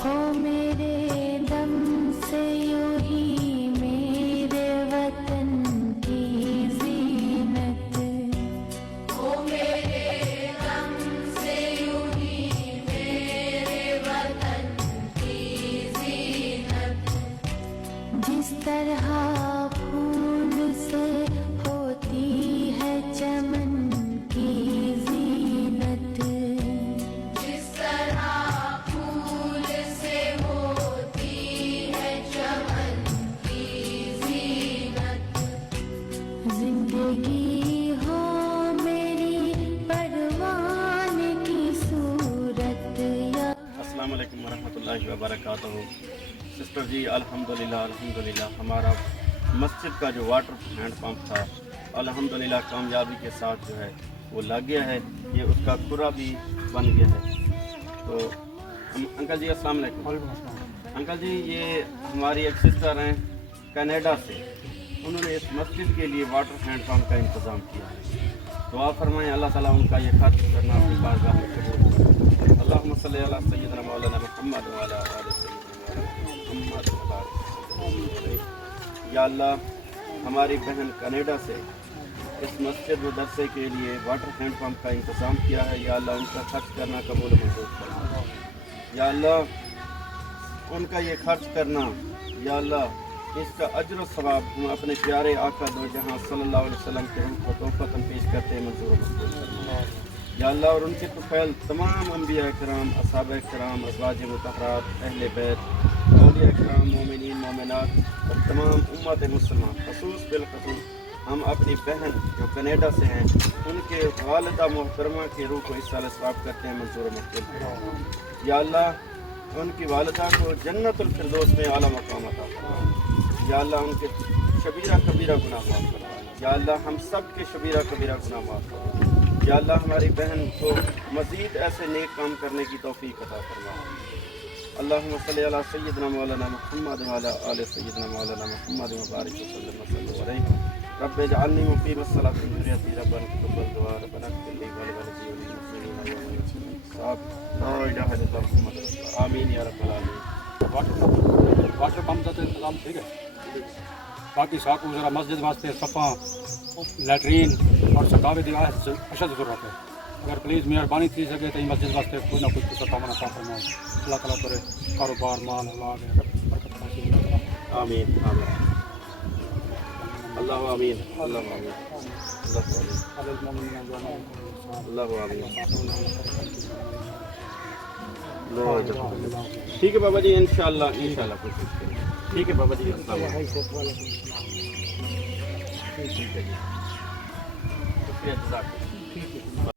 हो मेरे दम से यूं ही मेरे वतन की जीनत, हो मेरे दम से यूं ही मेरे वतन की जीनत, जिस तरह फूल से होती है चमन की जीनत, जिस तरह फूल से होती है चमन की जीनत, जिंदगी हो मेरी परवान की सूरत या। अस्सलाम वालेकुम वरहमतुल्लाहि वबरकातुहू। सिस्टर जी अल्हम्दुलिल्लाह अल्हम्दुलिल्लाह हमारा मस्जिद का जो वाटर हैंड पंप था अल्हम्दुलिल्लाह कामयाबी के साथ जो है वो लग गया है। ये उसका खुरा भी बन गया है। तो अंकल जी अस्सलाम वालेकुम। अंकल जी ये हमारी एक सिस्टर हैं कनाडा से, उन्होंने इस मस्जिद के लिए वाटर हैंड पंप का इंतज़ाम किया है। दुआ फरमाएं अल्लाह ताला उनका ये खर्च करना अपनी बारगाह में कबूल करे। अल्लाहुम्मा सल्ली अला सय्यिदना मौलाना मुहम्मद व अला आलि सय्यिदना मुहम्मद व बारिक वसल्लम। या अल्लाह हमारी बहन कनाडा से इस मस्जिद मदरसे के लिए वाटर हैंड पंप का इंतज़ाम किया है। या अल्लाह उनका खर्च करना कबूल मंजूर करना। या अल्लाह उनका ये खर्च करना, या अल्लाह इसका अज्र व सवाब हम अपने प्यारे आका दो जहाँ सल्लल्लाहु अलैहि वसल्लम के रूह को तोहफ़तन पेश करते हैं मंजूर मंजूर करना। या अल्लाह और उनके तुफ़ैल तमाम अंबिया कराम, असहाबा कराम, अज़वाज मुतहरात, अहले बैत, औलिया कराम, मोमिनीन मोमिनात और तमाम उम्मत मुसलमान ख़ुसूस बिलख़ुसूस हम अपनी बहन जो कनाडा से हैं उनके वालिदा मोहतरमा के रूह को इस साल सवाब करते हैं मंजूर मंजूर करना। या अल्लाह उनकी वालिदा को जन्नतुल फिरदौस में आला मकाम अता फरमा। या अल्लाह उनके शबीरा कबीरा गुनाह माफ़ फरमा। या अल्लाह हम सब के शबीरा कबीरा गुनाह माफ़ फरमा। या अल्लाह हमारी बहन को मज़ीद ऐसे नेक काम करने की तौफ़ीक़ अता फरमा। अल्लाहुम्मा सल्ली अला सय्यिदना मौलाना मुहम्मद व अला आलि सय्यिदना मौलाना मुहम्मद व बारिक वसल्लम अलैहि। रब्बि इजअलनी मुक़ीमस्सलाति व ज़ुर्रिय्यती रब्बना तक़ब्बल दुआ रब्बना इग़फिर ली व लिवलिदी व लिलमुस्लिमीन व लिलमुस्लिमात। ला इलाहा इल्लल्लाह मुहम्मदुर रसूलुल्लाह। आमीन या रब्बल आलमीन। वाटर पंप का तो इंतजाम ठीक है। बाकी साकू ज़रा मस्जिद वास्ते सफ़ा लैट्रीन और सकावे दी अशद ज़रूरत है। अगर प्लीज़ मेहरबानी थी सके तो मस्जिद वास्ते कोई ना कोई सफ़ामना ता फरमाओ। अल्लाह ताला करे कारोबार माल औलाद बरकत नसीब करे। आमीन आमीन अल्लाहु आमीन अल्लाहु आमीन अल्लाहु आमीन। ठीक है बाबा जी, इंशाअल्लाह इंशाअल्लाह कोशिश करें। ठीक है बाबा जी, अस्सलाम वालेकुम। ठीक है जी, शुक्रिया जज़ाक।